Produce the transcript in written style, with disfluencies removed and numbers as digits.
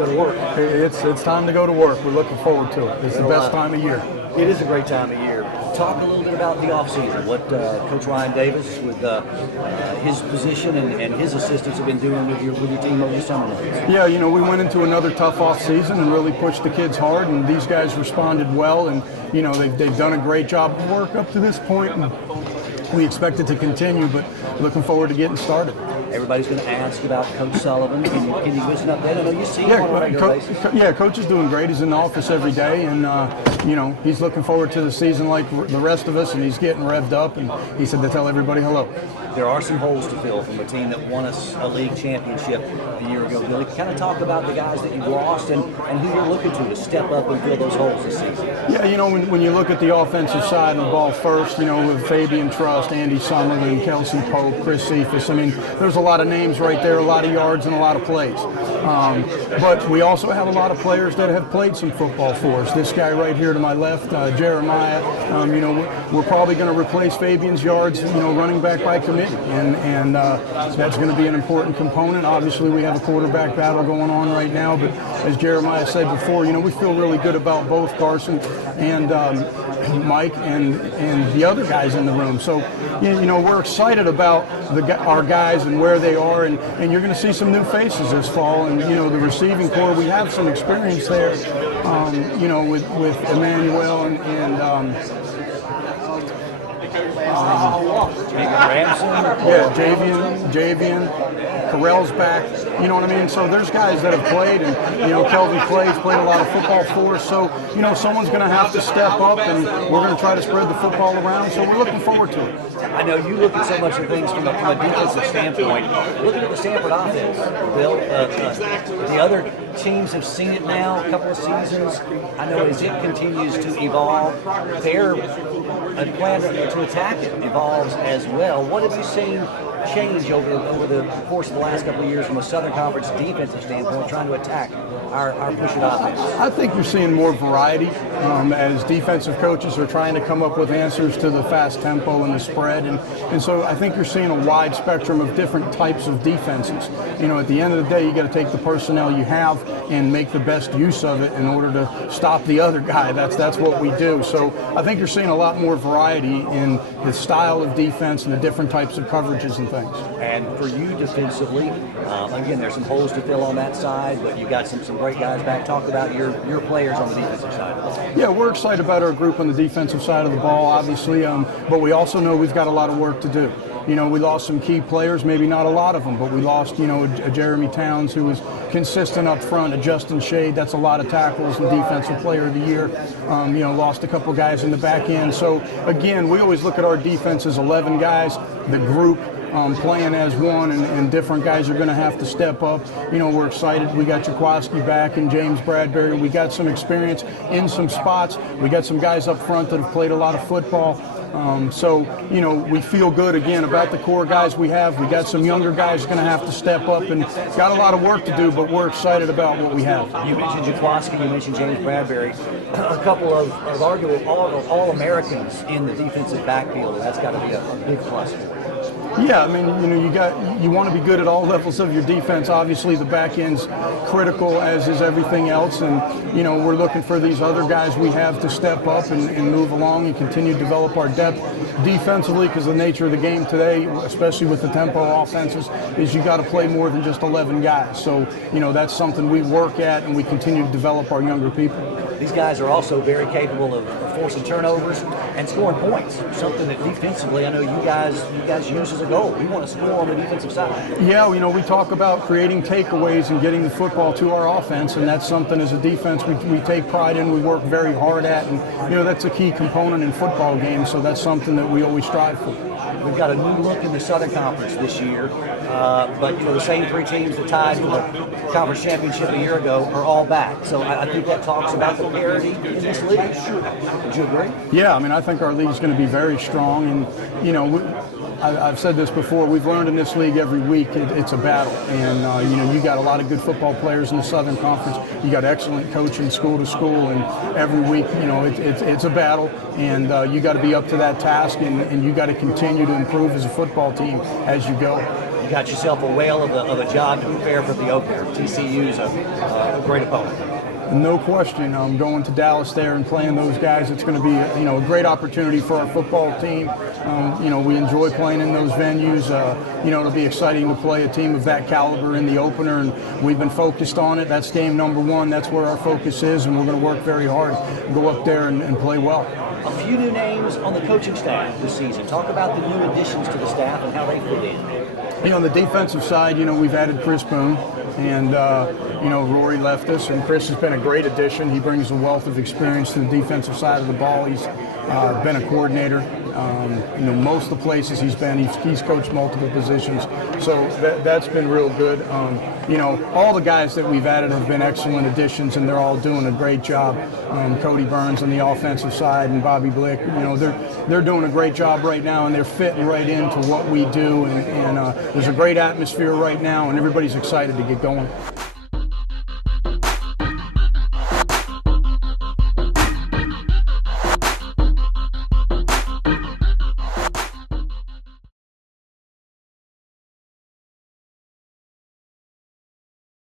go to work. It's time to go to work. We're looking forward to it. It's the best time of year. It is a great time of year. Talk a little bit about the offseason, what Coach Ryan Davis with his position and his assistants have been doing with your team over the summer months. Yeah, we went into another tough offseason and really pushed the kids hard, and these guys responded well, and they've done a great job of work up to this point, and we expect it to continue, but looking forward to getting started. Everybody's going to ask about Coach Sullivan. Can you give us an update? I know you see him on a regular basis. Yeah, Coach is doing great. He's in the office every day, and he's looking forward to the season like the rest of us, and he's getting revved up, and he said to tell everybody hello. There are some holes to fill from a team that won us a league championship a year ago. Billy, kind of talk about the guys that you've lost and who you're looking to step up and fill those holes this season. Yeah, when you look at the offensive side of the ball first, with Fabian Trust, Andy Summerlin, Kelsey Pope, Chris Cephas, there's a lot of names right there, a lot of yards and a lot of plays. But we also have a lot of players that have played some football for us. This guy right here to my left, Jeremiah, we're probably going to replace Fabian's yards, running back by committee. And that's going to be an important component. Obviously, we have a quarterback battle going on right now, but as Jeremiah said before, we feel really good about both Carson and Mike and the other guys in the room. So, we're excited about our guys and where they are, and you're going to see some new faces this fall. And, the receiving corps, we have some experience there, with Emmanuel and Javian, Carell's back. You know what I mean? So there's guys that have played, and Kelvin Clay's played a lot of football for us. So someone's going to have to step up, and we're going to try to spread the football around. So we're looking forward to it. I know you look at so much of things from a defensive standpoint. Looking at the Samford offense, Bill, the other teams have seen it now, a couple of seasons. I know as it continues to evolve, their plan to attack it evolves as well. What have you seen change over the course of the last couple of years from a Southern Conference defensive standpoint, trying to attack our push-it offense? I think you're seeing more variety as defensive coaches are trying to come up with answers to the fast tempo and the spread, and so I think you're seeing a wide spectrum of different types of defenses. At the end of the day, you got to take the personnel you have and make the best use of it in order to stop the other guy. That's what we do. So I think you're seeing a lot more variety in the style of defense and the different types of coverages and things. And for you defensively, again, there's some holes to fill on that side, but you got some great guys back. Talk about your players on the defensive side. Yeah, we're excited about our group on the defensive side of the ball, obviously, but we also know we've got a lot of work to do. We lost some key players, maybe not a lot of them, but we lost, a Jeremy Towns who was consistent up front, a Justin Shade, that's a lot of tackles, and defensive player of the year. Lost a couple guys in the back end. So, again, we always look at our defense as 11 guys, the group playing as one, and different guys are going to have to step up. We're excited. We got Jaquaski back and James Bradbury. We got some experience in some spots. We got some guys up front that have played a lot of football. We feel good, again, about the core guys we have. We got some younger guys going to have to step up and got a lot of work to do, but we're excited about what we have. You mentioned Jaquaski, you mentioned James Bradbury, a couple of arguable All-Americans in the defensive backfield. That's got to be a big plus for you. Yeah, you want to be good at all levels of your defense. Obviously, the back end's critical, as is everything else, and we're looking for these other guys we have to step up and move along and continue to develop our depth defensively, because the nature of the game today, especially with the tempo offenses, is you got to play more than just 11 guys. So that's something we work at, and we continue to develop our younger people. These guys are also very capable of forcing turnovers and scoring points, something that defensively I know you guys use as a goal. We want to score on the defensive side. Yeah, we talk about creating takeaways and getting the football to our offense, and that's something as a defense we take pride in, we work very hard at, and that's a key component in football games, so that's something that we always strive for. We've got a new look in the Southern Conference this year, but the same three teams that tied for the conference championship a year ago are all back. So I think that talks about the parity in this league. Would you agree? Yeah, I think our league's going to be very strong, and I've said this before, we've learned in this league every week it's a battle, and you got a lot of good football players in the Southern Conference. You got excellent coaching school to school, and every week it's a battle, and you got to be up to that task, and you got to continue to improve as a football team as you go. got yourself a whale of a job to prepare for the opener. TCU's a great opponent. No question. Going to Dallas there and playing those guys, it's going to be a great opportunity for our football team. We enjoy playing in those venues. It'll be exciting to play a team of that caliber in the opener, and we've been focused on it. That's game number one. That's where our focus is, and we're going to work very hard, go up there and play well. A few new names on the coaching staff this season. Talk about the new additions to the staff and how they fit in. On the defensive side, we've added Chris Boone, and Rory left us, and Chris has been a great addition. He brings a wealth of experience to the defensive side of the ball. He's been a coordinator. Most of the places he's been, he's coached multiple positions, so that's been real good. All the guys that we've added have been excellent additions, and they're all doing a great job. Cody Burns on the offensive side and Bobby Blick, they're doing a great job right now, and they're fitting right into what we do, and there's a great atmosphere right now, and everybody's excited to get going.